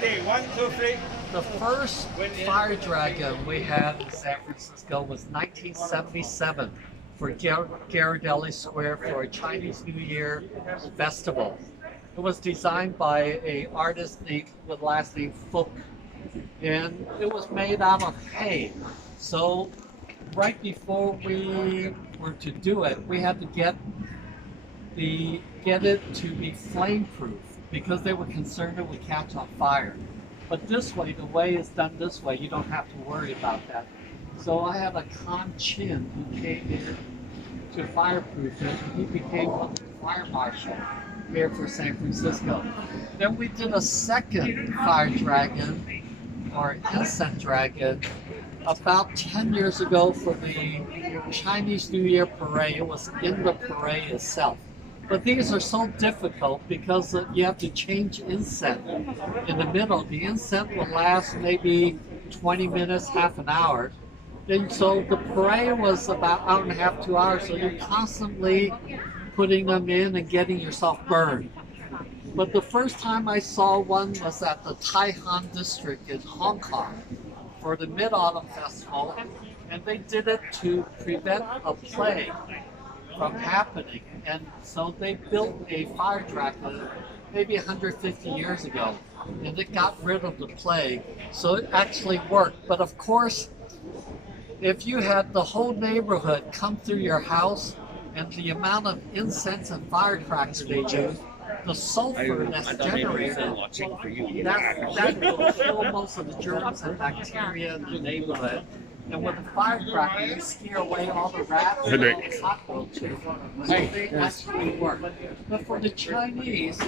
Ready, 1, 2, 3. The first fire dragon we had in San Francisco was 1977 for Ghirardelli Square for a Chinese New Year festival. It was designed by an artist named with last name Fook, and it was made out of hay. So right before we were to do it, we had to get it to be flame proof because they were concerned it would catch on fire. But this way, the way it's done this way, you don't have to worry about that. So I had a Con Chin who came in to fireproof it. He became a fire marshal here for San Francisco. Then we did a second fire dragon or incense dragon about 10 years ago for the Chinese New Year parade. It was in the parade itself. But these are so difficult because you have to change incense in the middle. The incense will last maybe 20 minutes, half an hour. And so the parade was about an hour and a half, 2 hours. So you're constantly putting them in and getting yourself burned. But the first time I saw one was at the Tai Han district in Hong Kong for the Mid-Autumn Festival. And they did it to prevent a plague from happening. And so they built a fire dragon maybe 150 years ago, and it got rid of the plague. So it actually worked. But of course, if you had the whole neighborhood come through your house and the amount of incense and firecrackers they use, the sulfur that's generated, that will kill most of the germs and bacteria in the neighborhood. And with the firecracker, you scare away all the rats and all the cockroaches. So they actually work. But for the Chinese,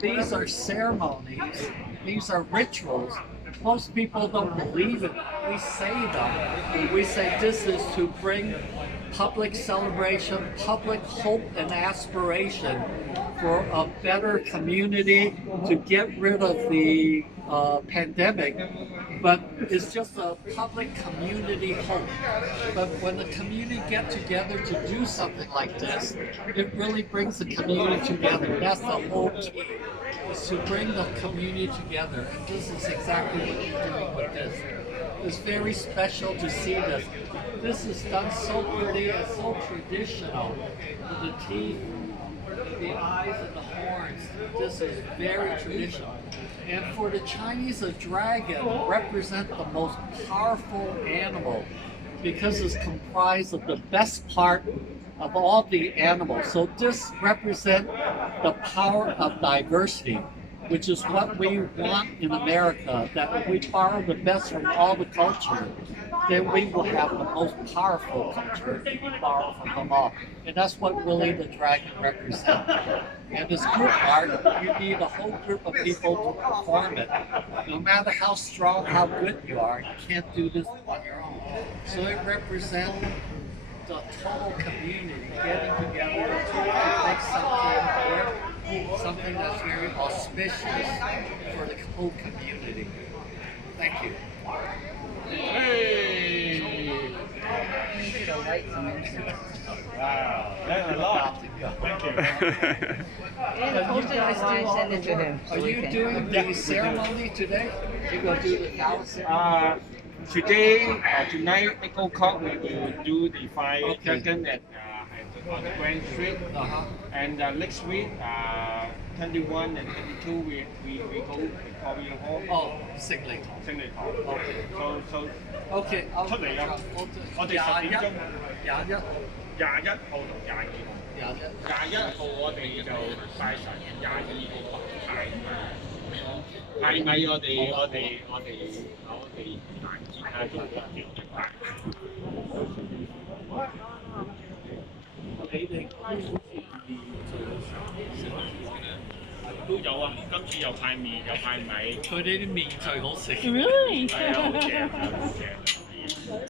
these are ceremonies, these are rituals. Most people don't believe it. We say them. We say this is to bring public celebration, public hope and aspiration for a better community, to get rid of the pandemic. But it's just a public community hope. But when the community get together to do something like this, it really brings the community together. That's the whole key, is to bring the community together. And this is exactly what you're doing with this. It's very special to see this. This is done so pretty and so traditional, with the teeth, the eyes and the horns. This is very traditional. And for the Chinese, a dragon represents the most powerful animal because it's comprised of the best part of all the animals. So this represents the power of diversity, which is what we want in America, that if we borrow the best from all the culture, then we will have the most powerful culture if we borrow from them all. And that's what really the dragon represents. And this group art, you need a whole group of people to perform it. No matter how strong, how good you are, you can't do this on your own. So it represents the total community getting together to make something work, something that's very auspicious for the whole community. Thank you. Hey! Wow, that's a lot. Thank you. Are you doing the ceremony today? You go do the Tao ceremony? Tonight, 8 o'clock, we will do the fire dragon on the Grand Street. And next week, 21 and 22, we go to Victoria Hall. Oh, 勝利堂。勝利堂。So OK， 出嚟啦！我哋10點鐘。21號同22號我哋就拜神，22號拜米我哋大節啊，中國節我哋拜。你哋都有啊！今次又派麵又派米，佢哋啲麵最好食。Really? 係啊，好正啊，好正。